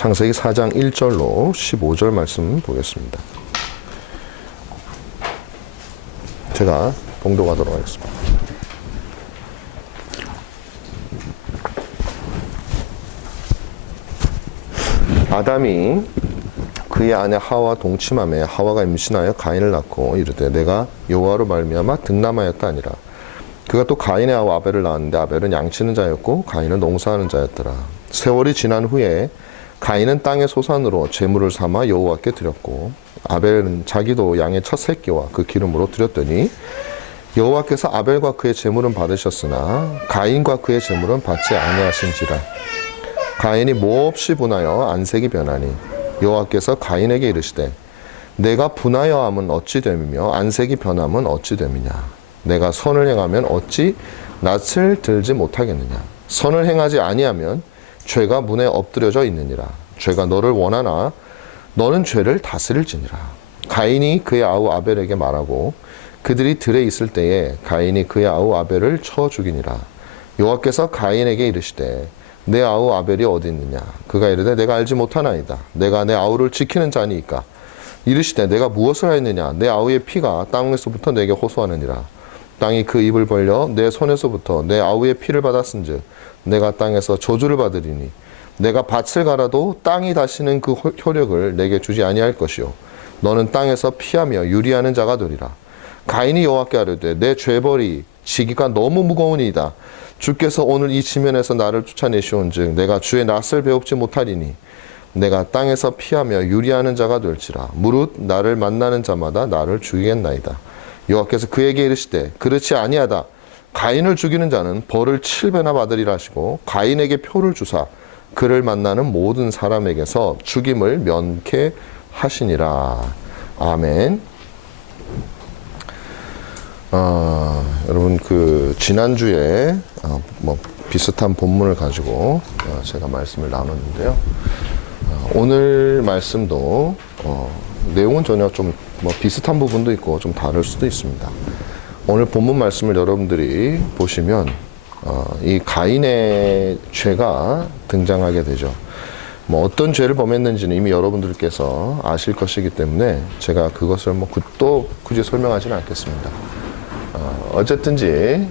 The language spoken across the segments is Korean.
창세기 4장 1절로 15절 말씀 보겠습니다. 제가 봉독하도록 하겠습니다. 아담이 그의 아내 하와 동침하매 하와가 임신하여 가인을 낳고 이르되 내가 여호와로 말미암아 득남하였다 하니라. 그가 또 가인의 아우 아벨을 낳았는데 아벨은 양치는 자였고 가인은 농사하는 자였더라. 세월이 지난 후에 가인은 땅의 소산으로 제물을 삼아 여호와께 드렸고 아벨은 자기도 양의 첫 새끼와 그 기름으로 드렸더니 여호와께서 아벨과 그의 제물은 받으셨으나 가인과 그의 제물은 받지 아니하신지라. 가인이 몹시 분하여 안색이 변하니 여호와께서 가인에게 이르시되 내가 분하여함은 어찌 됨이며 안색이 변함은 어찌 됨이냐. 내가 선을 행하면 어찌 낯을 들지 못하겠느냐. 선을 행하지 아니하면 죄가 문에 엎드려져 있느니라. 죄가 너를 원하나 너는 죄를 다스릴지니라. 가인이 그의 아우 아벨에게 말하고 그들이 들에 있을 때에 가인이 그의 아우 아벨을 쳐 죽이니라. 여호와께서 가인에게 이르시되 내 아우 아벨이 어디 있느냐. 그가 이르되 내가 알지 못하나이다. 내가 내 아우를 지키는 자니이까. 이르시되 내가 무엇을 하였느냐. 내 아우의 피가 땅에서부터 내게 호소하느니라. 땅이 그 입을 벌려 내 손에서부터 내 아우의 피를 받았은즉 내가 땅에서 저주를 받으리니 내가 밭을 갈아도 땅이 다시는 그 효력을 내게 주지 아니할 것이요 너는 땅에서 피하며 유리하는 자가 되리라. 가인이 여호와께 아뢰되 내 죄벌이 지기가 너무 무거우니이다. 주께서 오늘 이 지면에서 나를 쫓아내시온즉 내가 주의 낯을 배웁지 못하리니 내가 땅에서 피하며 유리하는 자가 될지라. 무릇 나를 만나는 자마다 나를 죽이겠나이다. 여호와께서 그에게 이르시되 그렇지 아니하다. 가인을 죽이는 자는 벌을 7배나 받으리라 하시고 가인에게 표를 주사 그를 만나는 모든 사람에게서 죽임을 면케 하시니라. 아멘. 여러분 그 지난주에 비슷한 본문을 가지고 제가 말씀을 나눴는데요. 오늘 말씀도 내용은 전혀 좀 비슷한 부분도 있고 좀 다를 수도 있습니다. 오늘 본문 말씀을 여러분들이 보시면 이 가인의 죄가 등장하게 되죠. 어떤 죄를 범했는지는 이미 여러분들께서 아실 것이기 때문에 제가 그것을 또 굳이 설명하지는 않겠습니다. 어쨌든지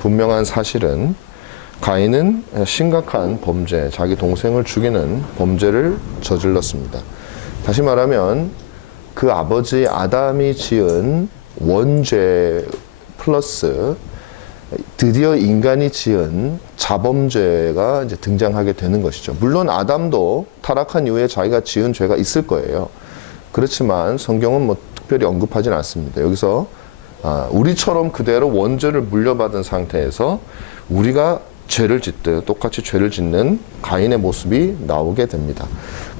분명한 사실은 가인은 심각한 범죄, 자기 동생을 죽이는 범죄를 저질렀습니다. 다시 말하면 그 아버지 아담이 지은 원죄 플러스 드디어 인간이 지은 자범죄가 이제 등장하게 되는 것이죠. 물론 아담도 타락한 이후에 자기가 지은 죄가 있을 거예요. 그렇지만 성경은 특별히 언급하지는 않습니다. 여기서 우리처럼 그대로 원죄를 물려받은 상태에서 우리가 죄를 짓듯 똑같이 죄를 짓는 가인의 모습이 나오게 됩니다.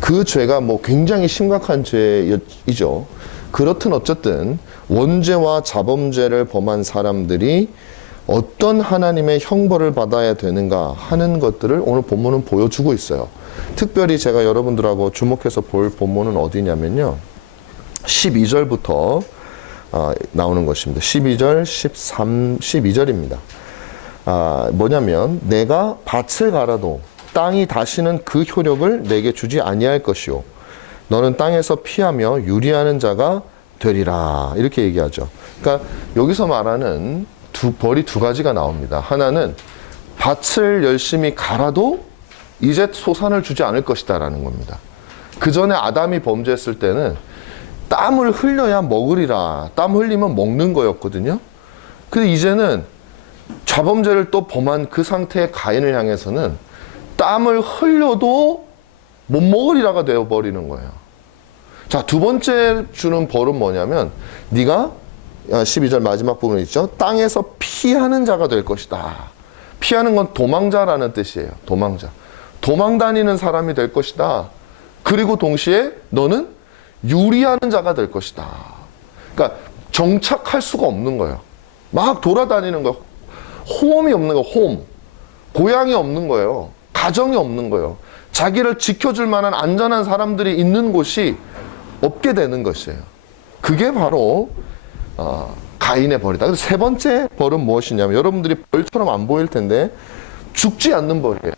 그 죄가 굉장히 심각한 죄이죠. 그렇든 어쨌든 원죄와 자범죄를 범한 사람들이 어떤 하나님의 형벌을 받아야 되는가 하는 것들을 오늘 본문은 보여주고 있어요. 특별히 제가 여러분들하고 주목해서 볼 본문은 어디냐면요. 12절부터 나오는 것입니다. 12절, 13, 12절입니다. 뭐냐면 내가 밭을 갈아도 땅이 다시는 그 효력을 내게 주지 아니할 것이요 너는 땅에서 피하며 유리하는 자가 되리라. 이렇게 얘기하죠. 그러니까 여기서 말하는 벌이 두 가지가 나옵니다. 하나는 밭을 열심히 갈아도 이제 소산을 주지 않을 것이다 라는 겁니다. 그 전에 아담이 범죄했을 때는 땀을 흘려야 먹으리라. 땀 흘리면 먹는 거였거든요. 근데 이제는 자범죄를 또 범한 그 상태의 가인을 향해서는 땀을 흘려도 못 먹으리라가 되어버리는 거예요. 자, 두 번째 주는 벌은 뭐냐면 네가 12절 마지막 부분에 있죠. 땅에서 피하는 자가 될 것이다. 피하는 건 도망자라는 뜻이에요. 도망자. 도망 다니는 사람이 될 것이다. 그리고 동시에 너는 유리하는 자가 될 것이다. 그러니까 정착할 수가 없는 거예요. 막 돌아다니는 거예요. 홈이 없는 거예요. 홈. 고향이 없는 거예요. 가정이 없는 거예요. 자기를 지켜줄 만한 안전한 사람들이 있는 곳이 없게 되는 것이에요. 그게 바로 가인의 벌이다. 그래서 세 번째 벌은 무엇이냐면 여러분들이 벌처럼 안 보일 텐데 죽지 않는 벌이에요.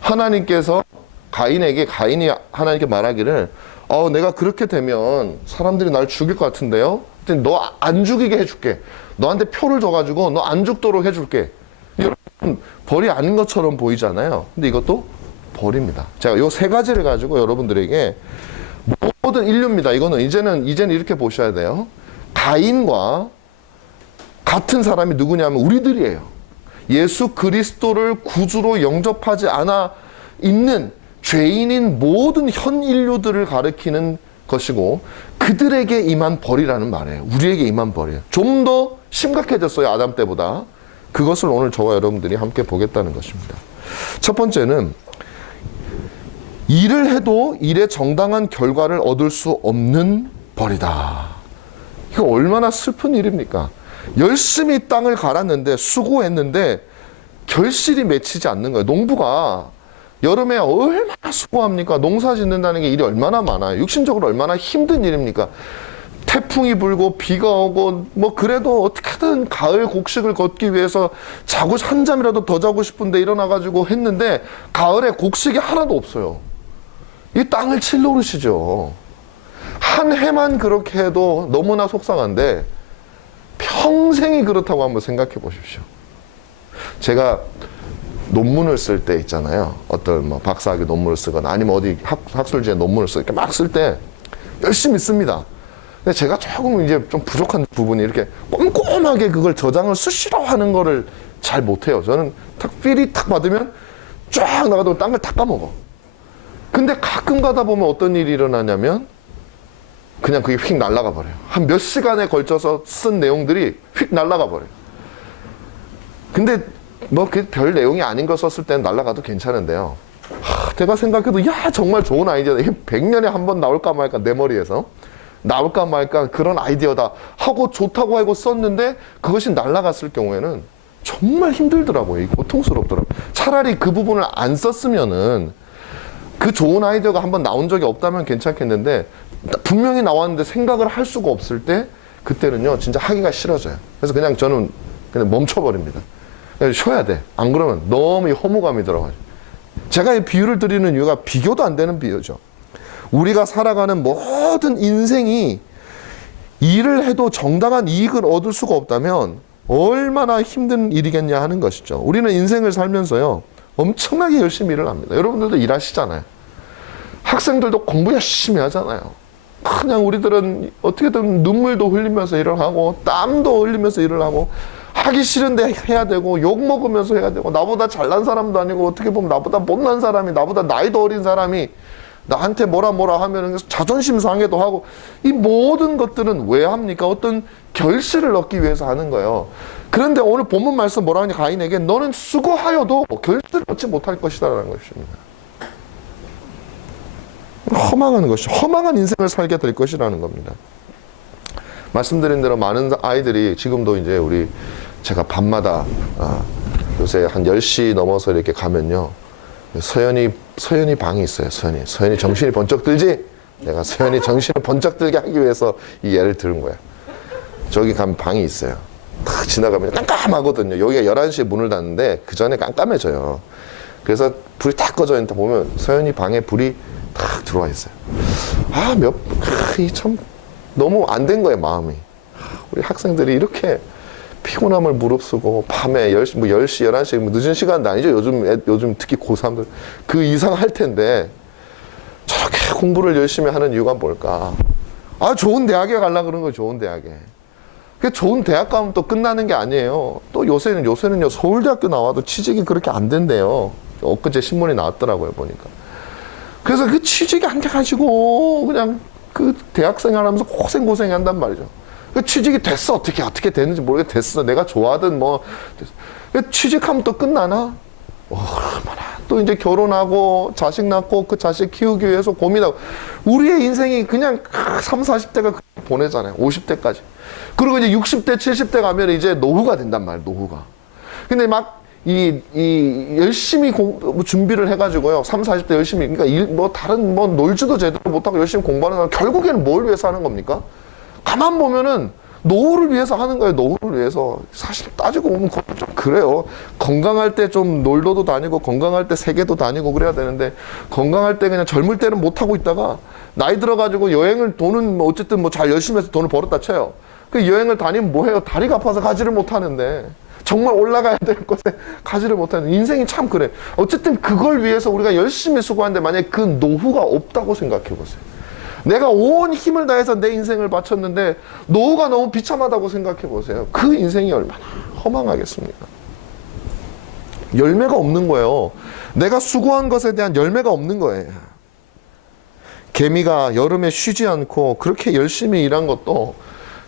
하나님께서 가인이 하나님께 말하기를 내가 그렇게 되면 사람들이 날 죽일 것 같은데요. 너 안 죽이게 해줄게. 너한테 표를 줘가지고 너 안 죽도록 해줄게. 여러분, 벌이 아닌 것처럼 보이잖아요. 근데 이것도 벌입니다. 제가 요 세 가지를 가지고 여러분들에게 모든 인류입니다. 이거는 이제는 이렇게 보셔야 돼요. 가인과 같은 사람이 누구냐면 우리들이에요. 예수 그리스도를 구주로 영접하지 않아 있는 죄인인 모든 현 인류들을 가리키는 것이고 그들에게 임한 벌이라는 말이에요. 우리에게 임한 벌이에요. 좀 더 심각해졌어요. 아담 때보다. 그것을 오늘 저와 여러분들이 함께 보겠다는 것입니다. 첫 번째는 일을 해도 일의 정당한 결과를 얻을 수 없는 벌이다. 이거 얼마나 슬픈 일입니까? 열심히 땅을 갈았는데 수고했는데 결실이 맺히지 않는 거예요. 농부가 여름에 얼마나 수고합니까? 농사 짓는다는 게 일이 얼마나 많아요. 육신적으로 얼마나 힘든 일입니까? 태풍이 불고 비가 오고 뭐 그래도 어떻게든 가을 곡식을 걷기 위해서 자고 한 잠이라도 더 자고 싶은데 일어나가지고 했는데 가을에 곡식이 하나도 없어요. 이 땅을 칠 노릇이죠. 한 해만 그렇게 해도 너무나 속상한데 평생이 그렇다고 한번 생각해 보십시오. 제가 논문을 쓸 때 있잖아요. 어떤 뭐 박사학위 논문을 쓰거나 아니면 어디 학술지에 논문을 쓰 이렇게 막 쓸 때 열심히 씁니다. 근데 제가 조금 이제 좀 부족한 부분이 이렇게 꼼꼼하게 그걸 저장을 수시로 하는 거를 잘 못해요. 저는 탁 필이 탁 받으면 쫙 나가도 딴 걸 다 까먹어. 근데 가끔 가다 보면 어떤 일이 일어나냐면 그냥 그게 휙 날아가 버려요. 한 몇 시간에 걸쳐서 쓴 내용들이 휙 날아가 버려요. 근데 뭐 그 별 내용이 아닌 거 썼을 때는 날아가도 괜찮은데요. 제가 생각해도 야 정말 좋은 아이디어다. 이게 100년에 한 번 나올까 말까 내 머리에서 나올까 말까 그런 아이디어다 하고 좋다고 하고 썼는데 그것이 날아갔을 경우에는 정말 힘들더라고요. 고통스럽더라고요. 차라리 그 부분을 안 썼으면은 그 좋은 아이디어가 한번 나온 적이 없다면 괜찮겠는데 분명히 나왔는데 생각을 할 수가 없을 때 그때는요 진짜 하기가 싫어져요. 그래서 그냥 저는 그냥 멈춰버립니다. 쉬어야 돼. 안 그러면 너무 허무감이 들어가죠. 제가 이 비유를 드리는 이유가 비교도 안 되는 비유죠. 우리가 살아가는 모든 인생이 일을 해도 정당한 이익을 얻을 수가 없다면 얼마나 힘든 일이겠냐 하는 것이죠. 우리는 인생을 살면서요 엄청나게 열심히 일을 합니다. 여러분들도 일하시잖아요. 학생들도 공부 열심히 하잖아요. 그냥 우리들은 어떻게든 눈물도 흘리면서 일을 하고 땀도 흘리면서 일을 하고 하기 싫은데 해야 되고 욕 먹으면서 해야 되고 나보다 잘난 사람도 아니고 어떻게 보면 나보다 못난 사람이 나보다 나이도 어린 사람이 나한테 뭐라 하면 자존심 상해도 하고 이 모든 것들은 왜 합니까? 어떤 결실을 얻기 위해서 하는 거예요. 그런데 오늘 본문 말씀 뭐라 하냐 가인에게 너는 수고하여도 결실을 얻지 못할 것이다라는 것입니다. 허망한 것이 허망한 인생을 살게 될 것이라는 겁니다. 말씀드린 대로 많은 아이들이 지금도 이제 제가 밤마다 요새 한 10시 넘어서 이렇게 가면요. 서연이 방이 있어요. 서연이 정신이 번쩍 들지? 내가 서연이 정신을 번쩍 들게 하기 위해서 이 예를 들은 거야. 저기 가면 방이 있어요. 딱 지나가면 깜깜하거든요. 여기가 11시에 문을 닫는데 그 전에 깜깜해져요. 그래서 불이 딱 꺼져 있는데 보면 서연이 방에 불이 딱 들어와 있어요. 참 너무 안 된 거예요, 마음이. 우리 학생들이 이렇게 피곤함을 무릅쓰고 밤에 10시, 11시, 늦은 시간도 아니죠. 요즘 특히 고3들. 그 이상 할 텐데 저렇게 공부를 열심히 하는 이유가 뭘까? 좋은 대학에 가려고 그런 거예요, 좋은 대학에. 그 좋은 대학 가면 또 끝나는 게 아니에요. 또 요새는요, 서울대학교 나와도 취직이 그렇게 안 된대요. 엊그제 신문이 나왔더라고요, 보니까. 그래서 그 취직이 안 돼가지고 그냥 그 대학생 하면서 고생 한단 말이죠. 그 취직이 됐어. 어떻게 됐는지 모르겠 됐어. 내가 좋아하든 뭐. 취직하면 또 끝나나? 얼마나 또 이제 결혼하고 자식 낳고 그 자식 키우기 위해서 고민하고. 우리의 인생이 그냥 3, 40대가 보내잖아요. 50대까지. 그리고 이제 60대, 70대 가면 이제 노후가 된단 말이에요. 노후가. 근데 막 열심히 준비를 해가지고요. 3, 40대 열심히, 그러니까 다른 놀지도 제대로 못하고 열심히 공부하는 사람, 결국에는 뭘 위해서 하는 겁니까? 가만 보면은 노후를 위해서 하는 거예요. 노후를 위해서. 사실 따지고 보면 그것도 좀 그래요. 건강할 때 좀 놀러도 다니고 건강할 때 세계도 다니고 그래야 되는데 건강할 때 그냥 젊을 때는 못 하고 있다가 나이 들어가지고 여행을 돈은 뭐 어쨌든 뭐 잘 열심히 해서 돈을 벌었다 쳐요. 그 여행을 다니면 뭐 해요? 다리가 아파서 가지를 못 하는데 정말 올라가야 될 곳에 가지를 못하는 인생이 참 그래. 어쨌든 그걸 위해서 우리가 열심히 수고하는데 만약에 그 노후가 없다고 생각해 보세요. 내가 온 힘을 다해서 내 인생을 바쳤는데 노후가 너무 비참하다고 생각해 보세요. 그 인생이 얼마나 허망하겠습니까? 열매가 없는 거예요. 내가 수고한 것에 대한 열매가 없는 거예요. 개미가 여름에 쉬지 않고 그렇게 열심히 일한 것도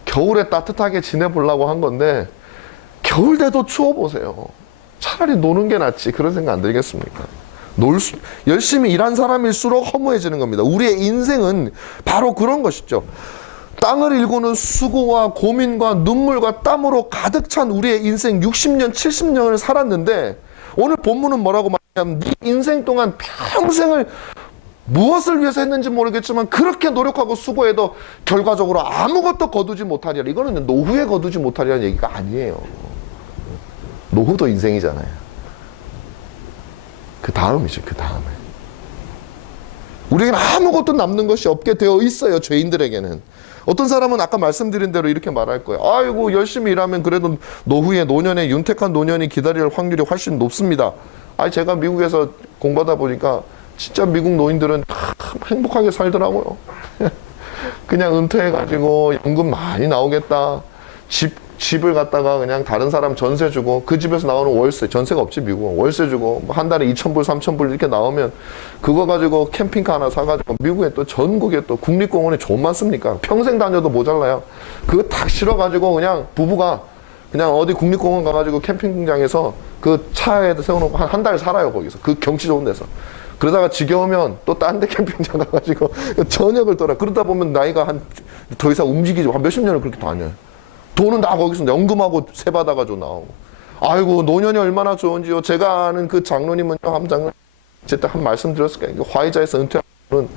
겨울에 따뜻하게 지내보려고 한 건데 겨울 돼도 추워보세요. 차라리 노는 게 낫지. 그런 생각 안 들겠습니까? 열심히 일한 사람일수록 허무해지는 겁니다. 우리의 인생은 바로 그런 것이죠. 땅을 일구는 수고와 고민과 눈물과 땀으로 가득 찬 우리의 인생 60년, 70년을 살았는데 오늘 본문은 뭐라고 말하냐면 네 인생 동안 평생을 무엇을 위해서 했는지 모르겠지만 그렇게 노력하고 수고해도 결과적으로 아무것도 거두지 못하리라. 이거는 노후에 거두지 못하리라는 얘기가 아니에요. 노후도 인생이잖아요. 그 다음이죠. 그 다음에 우리에게는 아무것도 남는 것이 없게 되어 있어요. 죄인들에게는. 어떤 사람은 아까 말씀드린 대로 이렇게 말할 거예요. 아이고 열심히 일하면 그래도 노후에 노년에 윤택한 노년이 기다릴 확률이 훨씬 높습니다. 제가 미국에서 공부하다 보니까 진짜 미국 노인들은 다 행복하게 살더라고요. 그냥 은퇴해가지고 연금 많이 나오겠다. 집을 갖다가 그냥 다른 사람 전세 주고 그 집에서 나오는 월세, 전세가 없지 미국은. 월세 주고 한 달에 2,000불, 3,000불 이렇게 나오면 그거 가지고 캠핑카 하나 사가지고 미국에 또 전국에 또 국립공원이 좀 많습니까? 평생 다녀도 모자라요. 그거 딱 실어가지고 그냥 부부가 그냥 어디 국립공원 가가지고 캠핑장에서 그 차에 세워놓고 한 달 살아요 거기서. 그 경치 좋은 데서. 그러다가 지겨우면 또 딴 데 캠핑장 가가지고 저녁을 떠나. 그러다 보면 나이가 더 이상 움직이지 한 몇십 년을 그렇게 다녀요. 돈은 다 거기서 연금하고 세 받아가지고 나오고. 아이고 노년이 얼마나 좋은지요. 제가 아는 그 장로님은요, 함장은 제때 한 말씀 드렸을 거예요. 화이자에서 은퇴하는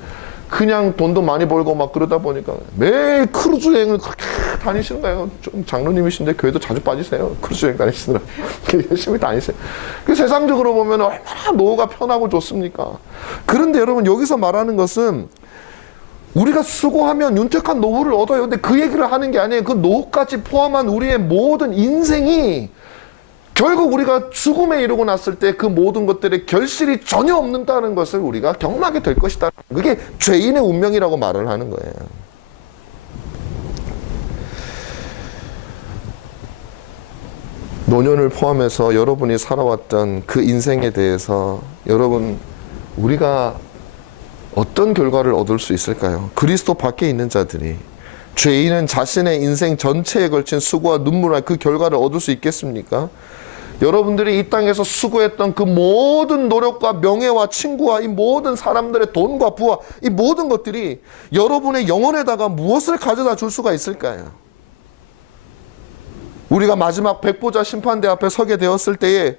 그냥 돈도 많이 벌고 막 그러다 보니까 매일 크루즈 여행을 그렇게 다니시는 거예요. 좀 장로님이신데 교회도 자주 빠지세요. 크루즈 여행 다니시느라 열심히 다니세요. 그 세상적으로 보면 얼마나 노후가 편하고 좋습니까? 그런데 여러분 여기서 말하는 것은 우리가 수고하면 윤택한 노후를 얻어요. 근데 그 얘기를 하는 게 아니에요. 그 노후까지 포함한 우리의 모든 인생이 결국 우리가 죽음에 이르고 났을 때 그 모든 것들의 결실이 전혀 없는다는 것을 우리가 경험하게 될 것이다. 그게 죄인의 운명이라고 말을 하는 거예요. 노년을 포함해서 여러분이 살아왔던 그 인생에 대해서 여러분 우리가 어떤 결과를 얻을 수 있을까요? 그리스도 밖에 있는 자들이 죄인은 자신의 인생 전체에 걸친 수고와 눈물과 그 결과를 얻을 수 있겠습니까? 여러분들이 이 땅에서 수고했던 그 모든 노력과 명예와 친구와 이 모든 사람들의 돈과 부와 이 모든 것들이 여러분의 영혼에다가 무엇을 가져다 줄 수가 있을까요? 우리가 마지막 백보자 심판대 앞에 서게 되었을 때에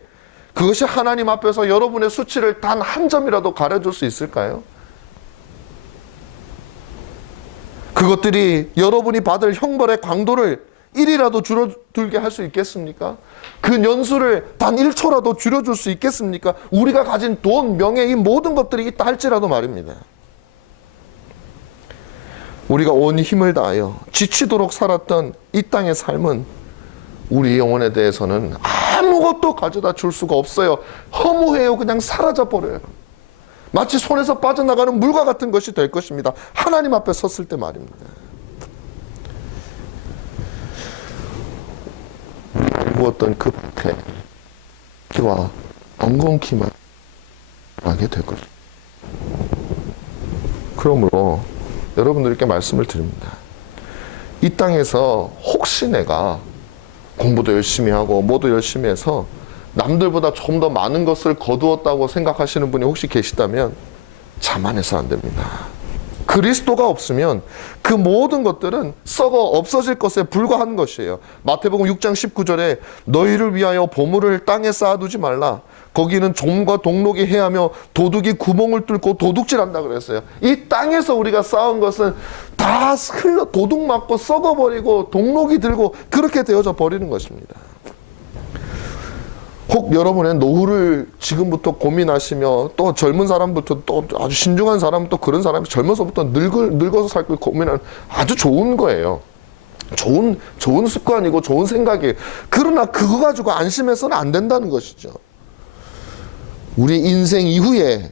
그것이 하나님 앞에서 여러분의 수치를 단 한 점이라도 가려줄 수 있을까요? 그것들이 여러분이 받을 형벌의 강도를 1이라도 줄어들게 할 수 있겠습니까? 그 년수를 단 1초라도 줄여줄 수 있겠습니까? 우리가 가진 돈, 명예, 이 모든 것들이 있다 할지라도 말입니다. 우리가 온 힘을 다하여 지치도록 살았던 이 땅의 삶은 우리 영혼에 대해서는 아무것도 가져다 줄 수가 없어요. 허무해요. 그냥 사라져버려요. 마치 손에서 빠져나가는 물과 같은 것이 될 것입니다. 하나님 앞에 섰을 때 말입니다. 일구었던 그 밭에 기와 엉겅퀴만 나게 될 것입니다. 그러므로 여러분들께 말씀을 드립니다. 이 땅에서 혹시 내가 공부도 열심히 하고 뭐도 열심히 해서 남들보다 조금 더 많은 것을 거두었다고 생각하시는 분이 혹시 계시다면 자만해서 안 됩니다. 그리스도가 없으면 그 모든 것들은 썩어 없어질 것에 불과한 것이에요. 마태복음 6장 19절에 너희를 위하여 보물을 땅에 쌓아두지 말라. 거기는 좀과 동록이 해하며 도둑이 구멍을 뚫고 도둑질한다 그랬어요. 이 땅에서 우리가 쌓은 것은 다 흘러 도둑 맞고 썩어버리고 동록이 들고 그렇게 되어져 버리는 것입니다. 혹 여러분의 노후를 지금부터 고민하시며 또 젊은 사람부터 또 아주 신중한 사람은 또 그런 사람이 젊어서부터 늙어서 살 걸 고민하는 아주 좋은 거예요. 좋은 습관이고 좋은 생각이에요. 그러나 그거 가지고 안심해서는 안 된다는 것이죠. 우리 인생 이후에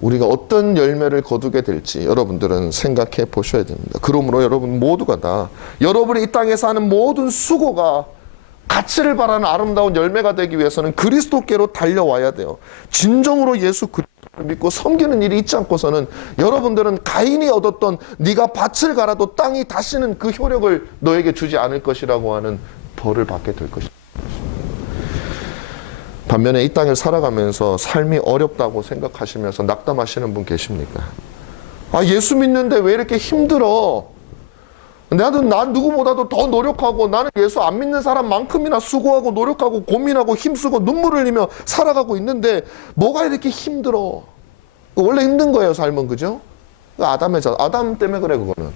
우리가 어떤 열매를 거두게 될지 여러분들은 생각해 보셔야 됩니다. 그러므로 여러분 모두가 다 여러분이 이 땅에서 하는 모든 수고가 가치를 바라는 아름다운 열매가 되기 위해서는 그리스도께로 달려와야 돼요. 진정으로 예수 그리스도를 믿고 섬기는 일이 있지 않고서는 여러분들은 가인이 얻었던 네가 밭을 갈아도 땅이 다시는 그 효력을 너에게 주지 않을 것이라고 하는 벌을 받게 될 것입니다. 반면에 이 땅을 살아가면서 삶이 어렵다고 생각하시면서 낙담하시는 분 계십니까? 아, 예수 믿는데 왜 이렇게 힘들어? 난 누구보다도 더 노력하고 나는 예수 안 믿는 사람만큼이나 수고하고 노력하고 고민하고 힘쓰고 눈물을 흘리며 살아가고 있는데 뭐가 이렇게 힘들어? 원래 힘든 거예요, 삶은. 그죠? 아담 때문에 그래, 그거는.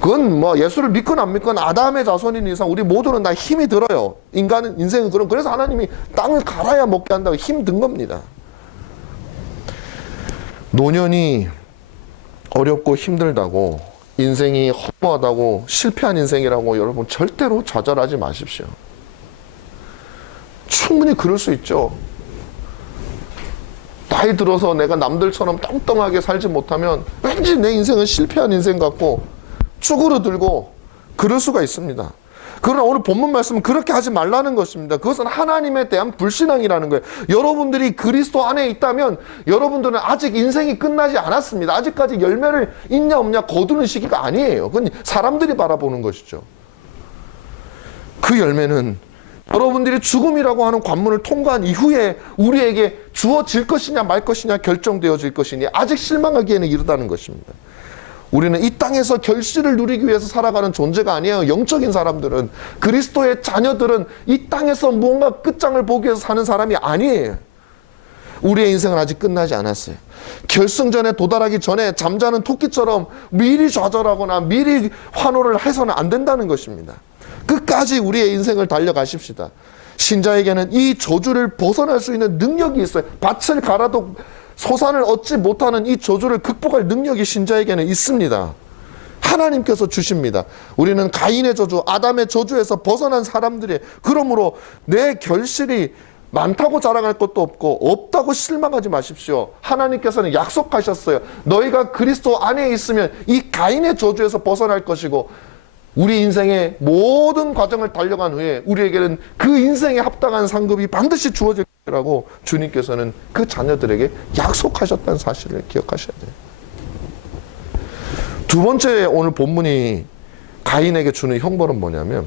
그건 뭐 예수를 믿건 안 믿건 아담의 자손인 이상 우리 모두는 다 힘이 들어요. 인생은 그런. 그래서 하나님이 땅을 갈아야 먹게 한다고 힘든 겁니다. 노년이 어렵고 힘들다고 인생이 허무하다고 실패한 인생이라고 여러분 절대로 좌절하지 마십시오. 충분히 그럴 수 있죠. 나이 들어서 내가 남들처럼 떵떵하게 살지 못하면 왠지 내 인생은 실패한 인생 같고 쭈그러들고 그럴 수가 있습니다. 그러나 오늘 본문 말씀은 그렇게 하지 말라는 것입니다. 그것은 하나님에 대한 불신앙이라는 거예요. 여러분들이 그리스도 안에 있다면 여러분들은 아직 인생이 끝나지 않았습니다. 아직까지 열매를 있냐 없냐 거두는 시기가 아니에요. 그건 사람들이 바라보는 것이죠. 그 열매는 여러분들이 죽음이라고 하는 관문을 통과한 이후에 우리에게 주어질 것이냐 말 것이냐 결정되어질 것이니 아직 실망하기에는 이르다는 것입니다. 우리는 이 땅에서 결실을 누리기 위해서 살아가는 존재가 아니에요. 영적인 사람들은, 그리스도의 자녀들은 이 땅에서 뭔가 끝장을 보기 위해서 사는 사람이 아니에요. 우리의 인생은 아직 끝나지 않았어요. 결승전에 도달하기 전에 잠자는 토끼처럼 미리 좌절하거나 미리 환호를 해서는 안 된다는 것입니다. 끝까지 우리의 인생을 달려가십시다. 신자에게는 이 저주를 벗어날 수 있는 능력이 있어요. 밭을 갈아도 소산을 얻지 못하는 이 저주를 극복할 능력이 신자에게는 있습니다. 하나님께서 주십니다. 우리는 가인의 저주, 아담의 저주에서 벗어난 사람들이, 그러므로 내 결실이 많다고 자랑할 것도 없고 없다고 실망하지 마십시오. 하나님께서는 약속하셨어요. 너희가 그리스도 안에 있으면 이 가인의 저주에서 벗어날 것이고 우리 인생의 모든 과정을 달려간 후에 우리에게는 그 인생에 합당한 상급이 반드시 주어질 거라고 주님께서는 그 자녀들에게 약속하셨다는 사실을 기억하셔야 돼요. 두 번째 오늘 본문이 가인에게 주는 형벌은 뭐냐면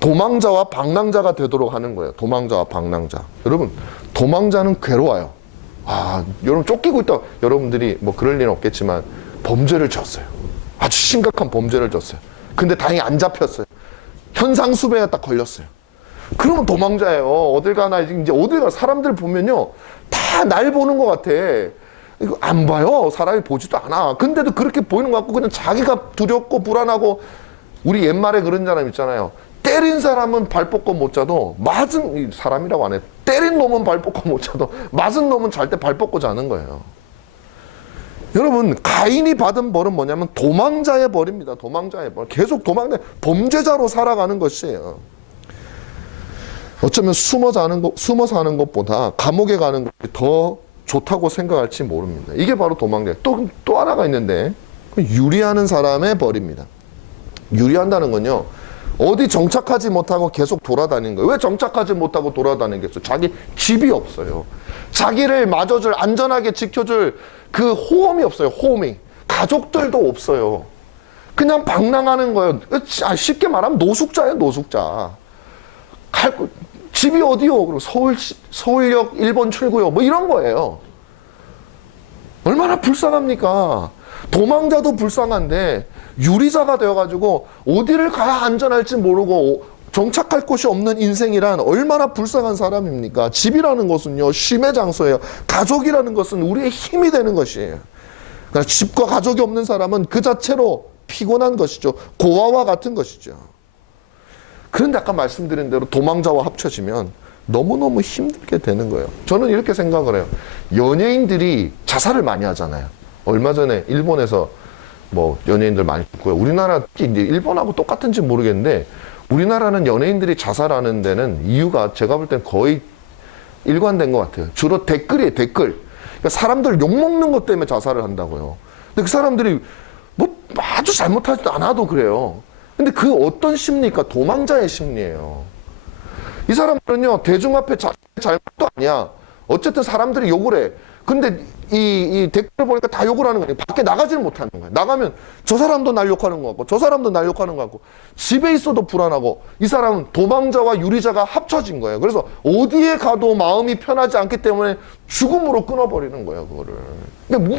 도망자와 방랑자가 되도록 하는 거예요. 도망자와 방랑자. 여러분, 도망자는 괴로워요. 여러분 쫓기고 있다. 여러분들이 뭐 그럴 일은 없겠지만 범죄를 졌어요. 아주 심각한 범죄를 졌어요. 근데 다행히 안 잡혔어요. 현상수배가 딱 걸렸어요. 그러면 도망자예요. 어딜 가나, 이제 어딜 가. 사람들 보면요, 다 날 보는 것 같아. 이거 안 봐요. 사람이 보지도 않아. 근데도 그렇게 보이는 것 같고 그냥 자기가 두렵고 불안하고. 우리 옛말에 그런 사람 있잖아요. 때린 사람은 발 뻗고 못 자도 맞은 사람이라고 안 해. 때린 놈은 발 뻗고 못 자도 맞은 놈은 잘 때 발 뻗고 자는 거예요. 여러분, 가인이 받은 벌은 뭐냐면 도망자의 벌입니다. 도망자의 벌. 계속 범죄자로 살아가는 것이에요. 어쩌면 숨어서 하는 것보다 감옥에 가는 것이 더 좋다고 생각할지 모릅니다. 이게 바로 도망자. 또 하나가 있는데 유리하는 사람의 벌입니다. 유리한다는 건요, 어디 정착하지 못하고 계속 돌아다니는 거예요. 왜 정착하지 못하고 돌아다니겠어요? 자기 집이 없어요. 자기를 마저줄, 안전하게 지켜줄 그 호흡이 없어요. 호흡이. 가족들도 없어요. 그냥 방랑하는 거예요. 쉽게 말하면 노숙자예요. 노숙자. 집이 어디요? 그럼 서울역 1번 출구요. 뭐 이런 거예요. 얼마나 불쌍합니까? 도망자도 불쌍한데 유리자가 되어가지고 어디를 가야 안전할지 모르고 정착할 곳이 없는 인생이란 얼마나 불쌍한 사람입니까? 집이라는 것은요, 쉼의 장소예요. 가족이라는 것은 우리의 힘이 되는 것이에요. 그러니까 집과 가족이 없는 사람은 그 자체로 피곤한 것이죠. 고아와 같은 것이죠. 그런데 아까 말씀드린 대로 도망자와 합쳐지면 너무너무 힘들게 되는 거예요. 저는 이렇게 생각을 해요. 연예인들이 자살을 많이 하잖아요. 얼마 전에 일본에서 뭐 연예인들 많이 죽고요. 우리나라 이제 일본하고 똑같은지 모르겠는데 우리나라는 연예인들이 자살하는 데는 이유가 제가 볼 땐 거의 일관된 것 같아요. 주로 댓글이에요, 댓글. 그러니까 사람들 욕먹는 것 때문에 자살을 한다고요. 근데 그 사람들이 뭐 아주 잘못하지도 않아도 그래요. 근데 그 어떤 심리입니까? 도망자의 심리예요. 이 사람들은요, 대중 앞에 잘못도 아니야. 어쨌든 사람들이 욕을 해. 근데 이 댓글을 보니까 다 욕을 하는 거예요. 밖에 나가지를 못하는 거예요. 나가면 저 사람도 날 욕하는 것 같고 저 사람도 날 욕하는 것 같고 집에 있어도 불안하고 이 사람은 도망자와 유리자가 합쳐진 거예요. 그래서 어디에 가도 마음이 편하지 않기 때문에 죽음으로 끊어버리는 거예요. 그거를. 근데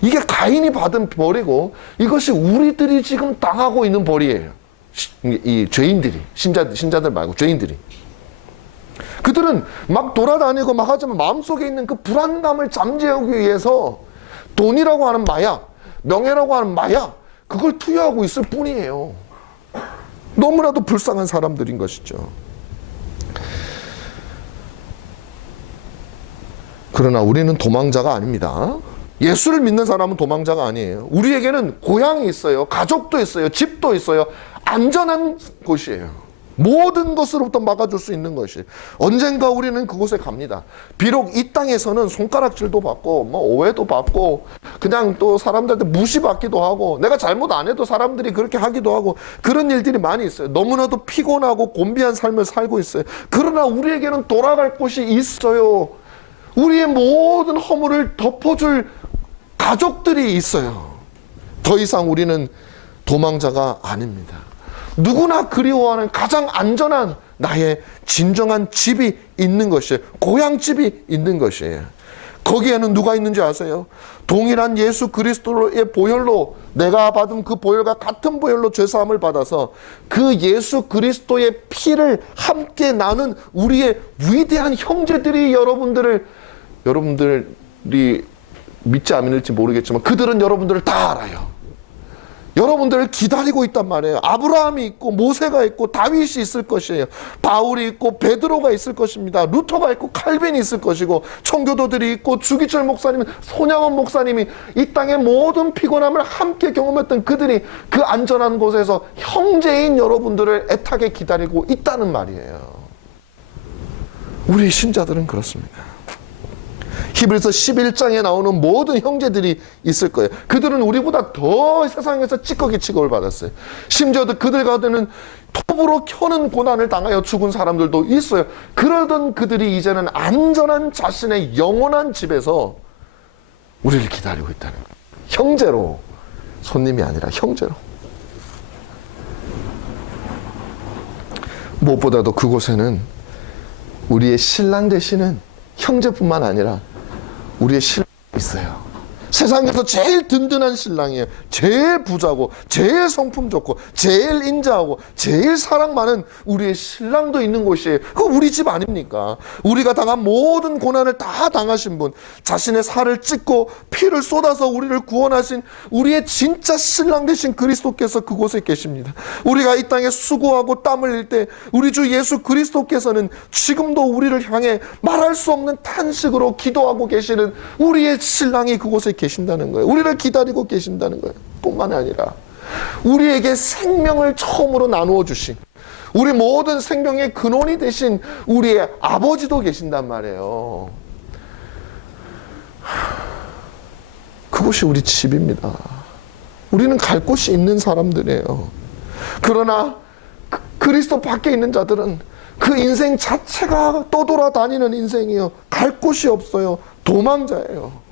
이게 가인이 받은 벌이고 이것이 우리들이 지금 당하고 있는 벌이에요. 이 죄인들이, 신자들 말고 죄인들이. 그들은 막 돌아다니고 막 하지만 마음속에 있는 그 불안감을 잠재우기 위해서 돈이라고 하는 마약, 명예라고 하는 마약, 그걸 투여하고 있을 뿐이에요. 너무나도 불쌍한 사람들인 것이죠. 그러나 우리는 도망자가 아닙니다. 예수를 믿는 사람은 도망자가 아니에요. 우리에게는 고향이 있어요. 가족도 있어요. 집도 있어요. 안전한 곳이에요. 모든 것으로부터 막아줄 수 있는 것이. 언젠가 우리는 그곳에 갑니다. 비록 이 땅에서는 손가락질도 받고 뭐 오해도 받고 그냥 또 사람들한테 무시받기도 하고 내가 잘못 안 해도 사람들이 그렇게 하기도 하고 그런 일들이 많이 있어요. 너무나도 피곤하고 곤비한 삶을 살고 있어요. 그러나 우리에게는 돌아갈 곳이 있어요. 우리의 모든 허물을 덮어줄 가족들이 있어요. 더 이상 우리는 도망자가 아닙니다. 누구나 그리워하는 가장 안전한 나의 진정한 집이 있는 것이에요. 고향집이 있는 것이에요. 거기에는 누가 있는지 아세요? 동일한 예수 그리스도의 보혈로 내가 받은 그 보혈과 같은 보혈로 죄사함을 받아서 그 예수 그리스도의 피를 함께 나눈 우리의 위대한 형제들이 여러분들이 믿지 않을지 모르겠지만 그들은 여러분들을 다 알아요. 여러분들을 기다리고 있단 말이에요. 아브라함이 있고 모세가 있고 다윗이 있을 것이에요. 바울이 있고 베드로가 있을 것입니다. 루터가 있고 칼빈이 있을 것이고 청교도들이 있고 주기철 목사님, 손양원 목사님이 이 땅의 모든 피곤함을 함께 경험했던 그들이 그 안전한 곳에서 형제인 여러분들을 애타게 기다리고 있다는 말이에요. 우리 신자들은 그렇습니다. 히브리서 11장에 나오는 모든 형제들이 있을 거예요. 그들은 우리보다 더 세상에서 찌꺼기 취급을 받았어요. 심지어 그들 가운데는 톱으로 켜는 고난을 당하여 죽은 사람들도 있어요. 그러던 그들이 이제는 안전한 자신의 영원한 집에서 우리를 기다리고 있다는 거예요. 형제로, 손님이 아니라 형제로. 무엇보다도 그곳에는 우리의 신랑 되시는 형제뿐만 아니라 우리의 신랑이 있어요. 세상에서 제일 든든한 신랑이에요. 제일 부자고 제일 성품 좋고 제일 인자하고 제일 사랑 많은 우리의 신랑도 있는 곳이에요. 그거 우리 집 아닙니까? 우리가 당한 모든 고난을 다 당하신 분, 자신의 살을 찢고 피를 쏟아서 우리를 구원하신 우리의 진짜 신랑 되신 그리스도께서 그곳에 계십니다. 우리가 이 땅에 수고하고 땀 흘릴 때 우리 주 예수 그리스도께서는 지금도 우리를 향해 말할 수 없는 탄식으로 기도하고 계시는 우리의 신랑이 그곳에 계신다는 거예요. 우리를 기다리고 계신다는 거예요. 뿐만 아니라 우리에게 생명을 처음으로 나누어 주신 우리 모든 생명의 근원이 되신 우리의 아버지도 계신단 말이에요. 그곳이 우리 집입니다. 우리는 갈 곳이 있는 사람들이에요. 그러나 그리스도 밖에 있는 자들은 그 인생 자체가 떠돌아다니는 인생이에요. 갈 곳이 없어요. 도망자예요.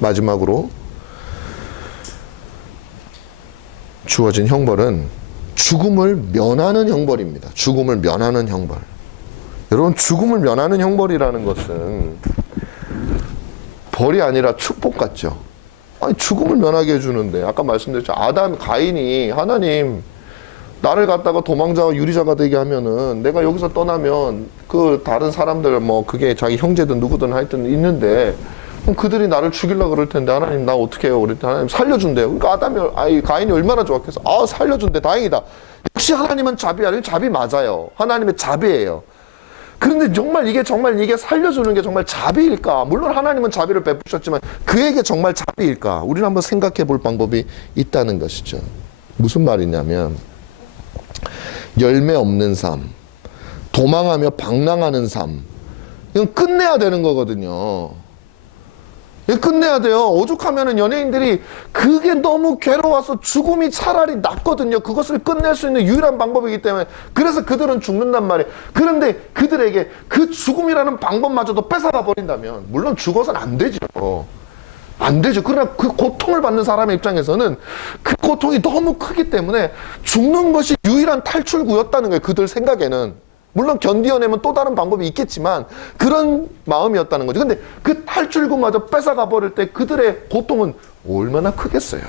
마지막으로 주어진 형벌은 죽음을 면하는 형벌입니다. 죽음을 면하는 형벌. 여러분, 죽음을 면하는 형벌이라는 것은 벌이 아니라 축복 같죠. 아니, 죽음을 면하게 해주는데 아까 말씀드렸죠. 가인이 하나님 나를 갖다가 도망자와 유리자가 되게 하면은 내가 여기서 떠나면 그 다른 사람들 뭐 그게 자기 형제든 누구든 하여튼 있는데 그럼 그들이 나를 죽이려고 그럴 텐데 하나님 나 어떻게 해요? 그랬더니 하나님 살려준대요. 그러니까 가인이 얼마나 좋았겠어. 아 살려준대 다행이다. 역시 하나님은 자비야. 자비 맞아요. 하나님의 자비예요. 그런데 정말 이게 살려주는 게 정말 자비일까? 물론 하나님은 자비를 베푸셨지만 그에게 정말 자비일까? 우리는 한번 생각해 볼 방법이 있다는 것이죠. 무슨 말이냐면 열매 없는 삶, 도망하며 방랑하는 삶, 이건 끝내야 되는 거거든요. 이거 끝내야 돼요. 오죽하면은 연예인들이 그게 너무 괴로워서 죽음이 차라리 낫거든요. 그것을 끝낼 수 있는 유일한 방법이기 때문에. 그래서 그들은 죽는단 말이에요. 그런데 그들에게 그 죽음이라는 방법마저도 뺏어가 버린다면, 물론 죽어서는 안 되죠. 안 되죠. 그러나 그 고통을 받는 사람의 입장에서는 그 고통이 너무 크기 때문에 죽는 것이 유일한 탈출구였다는 거예요. 그들 생각에는. 물론 견디어내면 또 다른 방법이 있겠지만 그런 마음이었다는 거죠. 근데 그 탈출구마저 뺏어가 버릴 때 그들의 고통은 얼마나 크겠어요.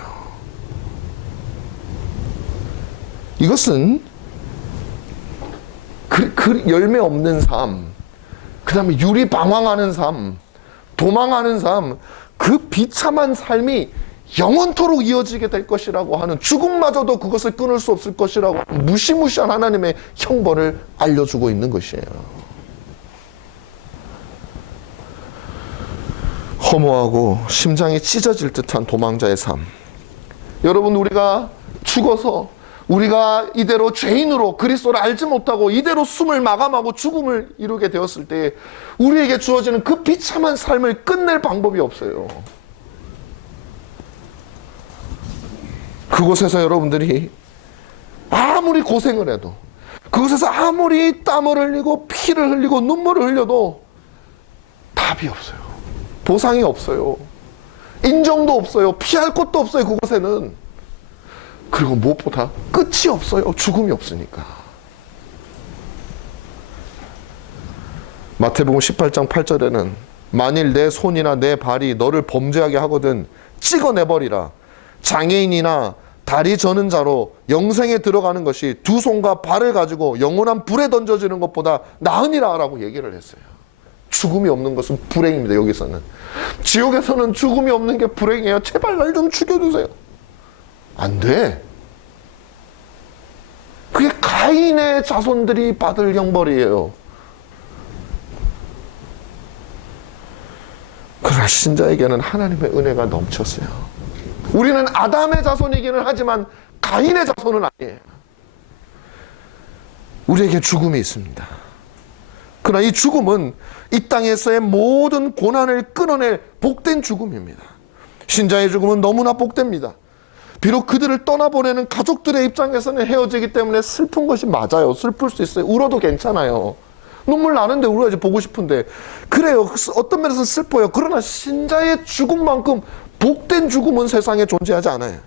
이것은 그 열매 없는 삶, 그 다음에 유리방황하는 삶, 도망하는 삶, 그 비참한 삶이 영원토록 이어지게 될 것이라고 하는, 죽음마저도 그것을 끊을 수 없을 것이라고 무시무시한 하나님의 형벌을 알려주고 있는 것이에요. 허무하고 심장이 찢어질 듯한 도망자의 삶. 여러분, 우리가 죽어서 우리가 이대로 죄인으로 그리스도를 알지 못하고 이대로 숨을 마감하고 죽음을 이루게 되었을 때 우리에게 주어지는 그 비참한 삶을 끝낼 방법이 없어요. 그곳에서 여러분들이 아무리 고생을 해도, 그곳에서 아무리 땀을 흘리고 피를 흘리고 눈물을 흘려도 답이 없어요. 보상이 없어요. 인정도 없어요. 피할 곳도 없어요. 그곳에는. 그리고 무엇보다 끝이 없어요. 죽음이 없으니까. 마태복음 18장 8절에는 만일 내 손이나 내 발이 너를 범죄하게 하거든 찍어내버리라. 장애인이나 다리 저는 자로 영생에 들어가는 것이 두 손과 발을 가지고 영원한 불에 던져지는 것보다 나으니라 라고 얘기를 했어요. 죽음이 없는 것은 불행입니다. 여기서는. 지옥에서는 죽음이 없는 게 불행이에요. 제발 날 좀 죽여주세요. 안 돼. 그게 가인의 자손들이 받을 형벌이에요. 그러나 신자에게는 하나님의 은혜가 넘쳤어요. 우리는 아담의 자손이기는 하지만 가인의 자손은 아니에요. 우리에게 죽음이 있습니다. 그러나 이 죽음은 이 땅에서의 모든 고난을 끊어낼 복된 죽음입니다. 신자의 죽음은 너무나 복됩니다. 비록 그들을 떠나보내는 가족들의 입장에서는 헤어지기 때문에 슬픈 것이 맞아요. 슬플 수 있어요. 울어도 괜찮아요. 눈물 나는데 울어야지, 보고 싶은데. 그래요. 어떤 면에서는 슬퍼요. 그러나 신자의 죽음만큼 복된 죽음은 세상에 존재하지 않아요.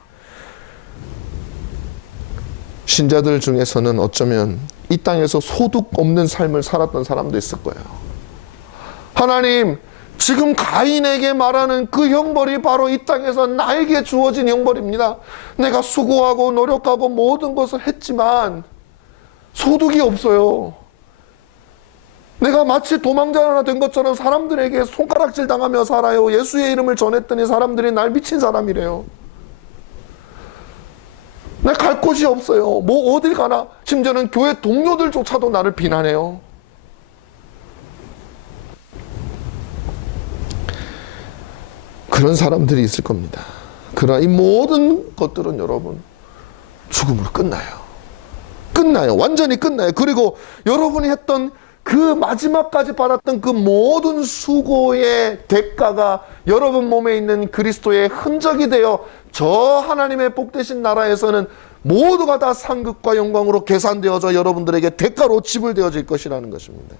신자들 중에서는 어쩌면 이 땅에서 소득 없는 삶을 살았던 사람도 있을 거예요. 하나님, 지금 가인에게 말하는 그 형벌이 바로 이 땅에서 나에게 주어진 형벌입니다. 내가 수고하고 노력하고 모든 것을 했지만 소득이 없어요. 내가 마치 도망자 하나 된 것처럼 사람들에게 손가락질 당하며 살아요. 예수의 이름을 전했더니 사람들이 날 미친 사람이래요. 내가 갈 곳이 없어요. 뭐 어딜 가나. 심지어는 교회 동료들조차도 나를 비난해요. 그런 사람들이 있을 겁니다. 그러나 이 모든 것들은 여러분 죽음으로 끝나요. 끝나요. 완전히 끝나요. 그리고 여러분이 했던 그 마지막까지 받았던 그 모든 수고의 대가가 여러분 몸에 있는 그리스도의 흔적이 되어 저 하나님의 복되신 나라에서는 모두가 다 상급과 영광으로 계산되어져 여러분들에게 대가로 지불되어질 것이라는 것입니다.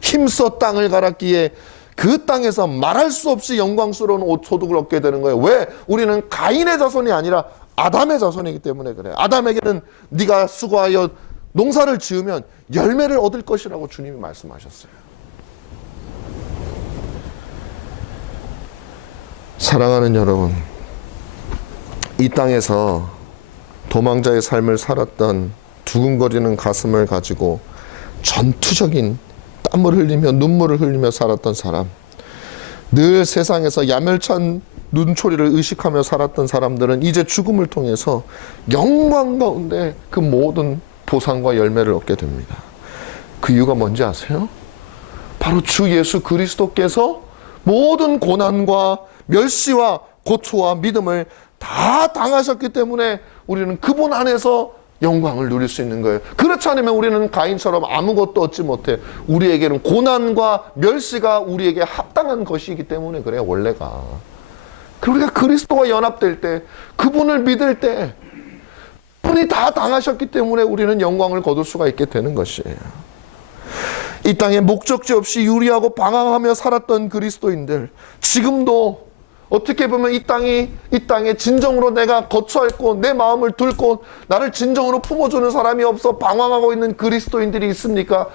힘써 땅을 갈았기에 그 땅에서 말할 수 없이 영광스러운 소득을 얻게 되는 거예요. 왜? 우리는 가인의 자손이 아니라 아담의 자손이기 때문에 그래요. 아담에게는 네가 수고하여 농사를 지으면 열매를 얻을 것이라고 주님이 말씀하셨어요. 사랑하는 여러분, 이 땅에서 도망자의 삶을 살았던 두근거리는 가슴을 가지고 전투적인 땀을 흘리며 눈물을 흘리며 살았던 사람, 늘 세상에서 야멸찬 눈초리를 의식하며 살았던 사람들은 이제 죽음을 통해서 영광 가운데 그 모든 보상과 열매를 얻게 됩니다. 그 이유가 뭔지 아세요? 바로 주 예수 그리스도께서 모든 고난과 멸시와 고초와 믿음을 다 당하셨기 때문에 우리는 그분 안에서 영광을 누릴 수 있는 거예요. 그렇지 않으면 우리는 가인처럼 아무것도 얻지 못해. 우리에게는 고난과 멸시가 우리에게 합당한 것이기 때문에 그래요, 원래가. 우리가 그리스도와 연합될 때, 그분을 믿을 때 그분이 다 당하셨기 때문에 우리는 영광을 거둘 수가 있게 되는 것이에요. 이 땅에 목적지 없이 유리하고 방황하며 살았던 그리스도인들, 지금도 어떻게 보면 이 땅에 진정으로 내가 거처할 곳, 내 마음을 둘 곳, 나를 진정으로 품어주는 사람이 없어 방황하고 있는 그리스도인들이 있습니까?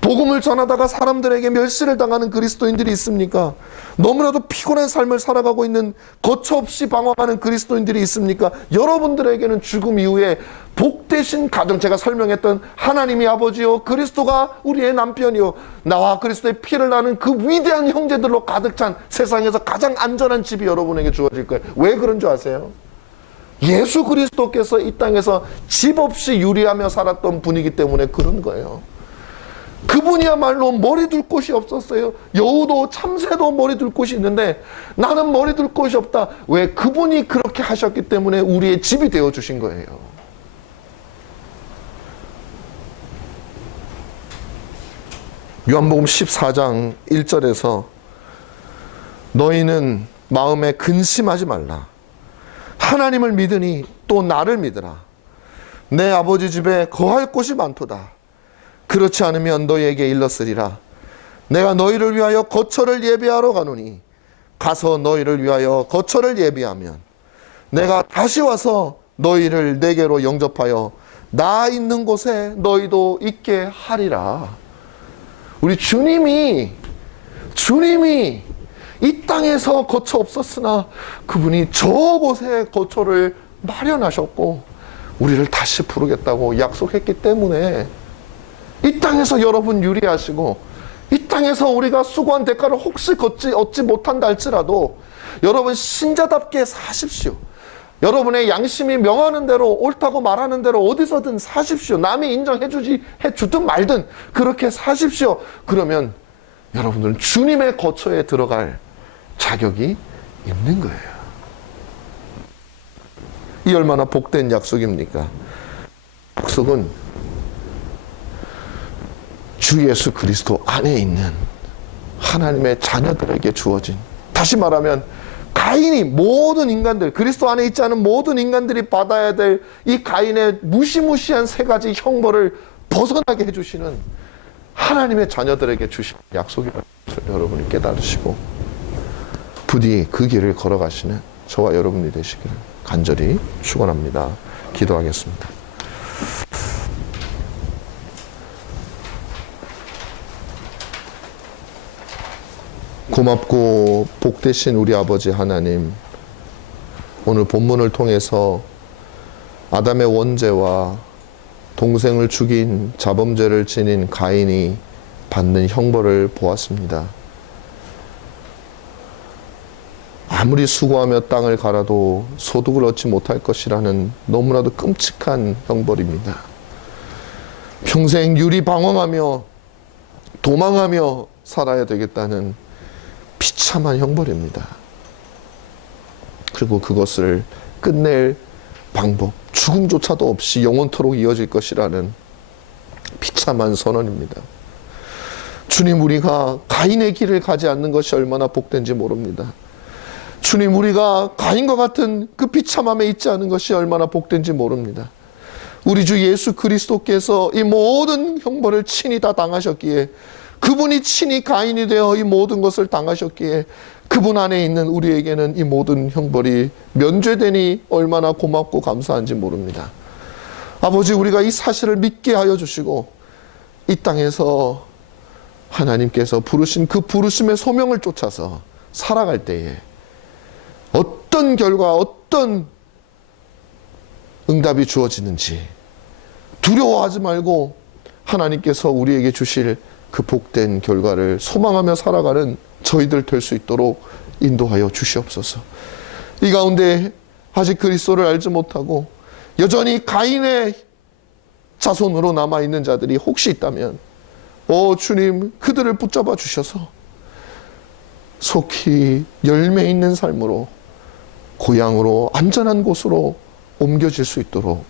복음을 전하다가 사람들에게 멸시를 당하는 그리스도인들이 있습니까? 너무나도 피곤한 삶을 살아가고 있는 거처 없이 방황하는 그리스도인들이 있습니까? 여러분들에게는 죽음 이후에 복되신 가정, 제가 설명했던 하나님이 아버지요, 그리스도가 우리의 남편이요, 나와 그리스도의 피를 나는 그 위대한 형제들로 가득 찬 세상에서 가장 안전한 집이 여러분에게 주어질 거예요. 왜 그런 줄 아세요? 예수 그리스도께서 이 땅에서 집 없이 유리하며 살았던 분이기 때문에 그런 거예요. 그분이야말로 머리 둘 곳이 없었어요. 여우도 참새도 머리 둘 곳이 있는데 나는 머리 둘 곳이 없다. 왜? 그분이 그렇게 하셨기 때문에 우리의 집이 되어 주신 거예요. 요한복음 14장 1절에서 너희는 마음에 근심하지 말라. 하나님을 믿으니 또 나를 믿으라. 내 아버지 집에 거할 곳이 많도다. 그렇지 않으면 너희에게 일렀으리라. 내가 너희를 위하여 거처를 예비하러 가노니 가서 너희를 위하여 거처를 예비하면 내가 다시 와서 너희를 내게로 영접하여 나 있는 곳에 너희도 있게 하리라. 우리 주님이 이 땅에서 거처 없었으나 그분이 저곳에 거처를 마련하셨고 우리를 다시 부르겠다고 약속했기 때문에 이 땅에서 여러분 유리하시고 이 땅에서 우리가 수고한 대가를 혹시 얻지 못한다 할지라도 여러분 신자답게 사십시오. 여러분의 양심이 명하는 대로 옳다고 말하는 대로 어디서든 사십시오. 남이 해주든 말든 그렇게 사십시오. 그러면 여러분들은 주님의 거처에 들어갈 자격이 있는 거예요. 이 얼마나 복된 약속입니까? 약속은 주 예수 그리스도 안에 있는 하나님의 자녀들에게 주어진, 다시 말하면 가인이 모든 인간들, 그리스도 안에 있지 않은 모든 인간들이 받아야 될 이 가인의 무시무시한 세 가지 형벌을 벗어나게 해주시는 하나님의 자녀들에게 주신 약속이라는 것을 여러분이 깨달으시고 부디 그 길을 걸어가시는 저와 여러분이 되시기를 간절히 축원합니다. 기도하겠습니다. 고맙고 복되신 우리 아버지 하나님, 오늘 본문을 통해서 아담의 원죄와 동생을 죽인 자범죄를 지닌 가인이 받는 형벌을 보았습니다. 아무리 수고하며 땅을 갈아도 소득을 얻지 못할 것이라는 너무나도 끔찍한 형벌입니다. 평생 유리방황하며 도망하며 살아야 되겠다는 비참한 형벌입니다. 그리고 그것을 끝낼 방법, 죽음조차도 없이 영원토록 이어질 것이라는 비참한 선언입니다. 주님, 우리가 가인의 길을 가지 않는 것이 얼마나 복된지 모릅니다. 주님, 우리가 가인과 같은 그 비참함에 있지 않은 것이 얼마나 복된지 모릅니다. 우리 주 예수 그리스도께서 이 모든 형벌을 친히 다 당하셨기에, 그분이 친히 가인이 되어 이 모든 것을 당하셨기에 그분 안에 있는 우리에게는 이 모든 형벌이 면죄되니 얼마나 고맙고 감사한지 모릅니다. 아버지, 우리가 이 사실을 믿게 하여 주시고 이 땅에서 하나님께서 부르신 그 부르심의 소명을 쫓아서 살아갈 때에 어떤 결과, 어떤 응답이 주어지는지 두려워하지 말고 하나님께서 우리에게 주실 그 복된 결과를 소망하며 살아가는 저희들 될 수 있도록 인도하여 주시옵소서. 이 가운데 아직 그리스도를 알지 못하고 여전히 가인의 자손으로 남아있는 자들이 혹시 있다면 주님, 그들을 붙잡아 주셔서 속히 열매 있는 삶으로 고향으로 안전한 곳으로 옮겨질 수 있도록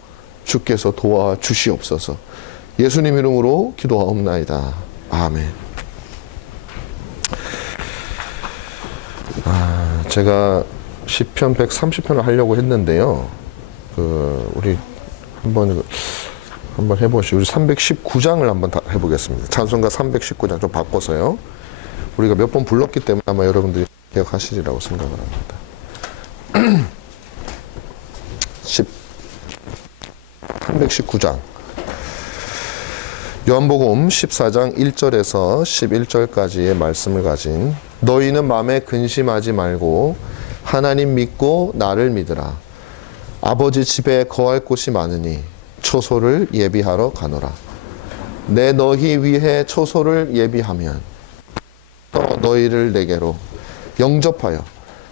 주께서 도와주시옵소서. 예수님 이름으로 기도하옵나이다. 아멘. 제가 시편 130편을 하려고 했는데요. 우리 한번 해보시죠. 우리 319장을 한번 해보겠습니다. 찬송가 319장 좀 바꿔서요. 우리가 몇 번 불렀기 때문에 아마 여러분들이 기억하시리라고 생각을 합니다. 319장. 요한복음 14장 1절에서 11절까지의 말씀을 가진 너희는 마음에 근심하지 말고 하나님 믿고 나를 믿으라. 아버지 집에 거할 곳이 많으니 초소를 예비하러 가노라. 내 너희 위해 초소를 예비하면 또 너희를 내게로 영접하여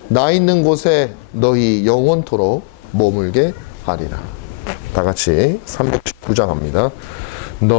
나 있는 곳에 너희 영원토록 머물게 하리라. 다 같이 319장 합니다. 너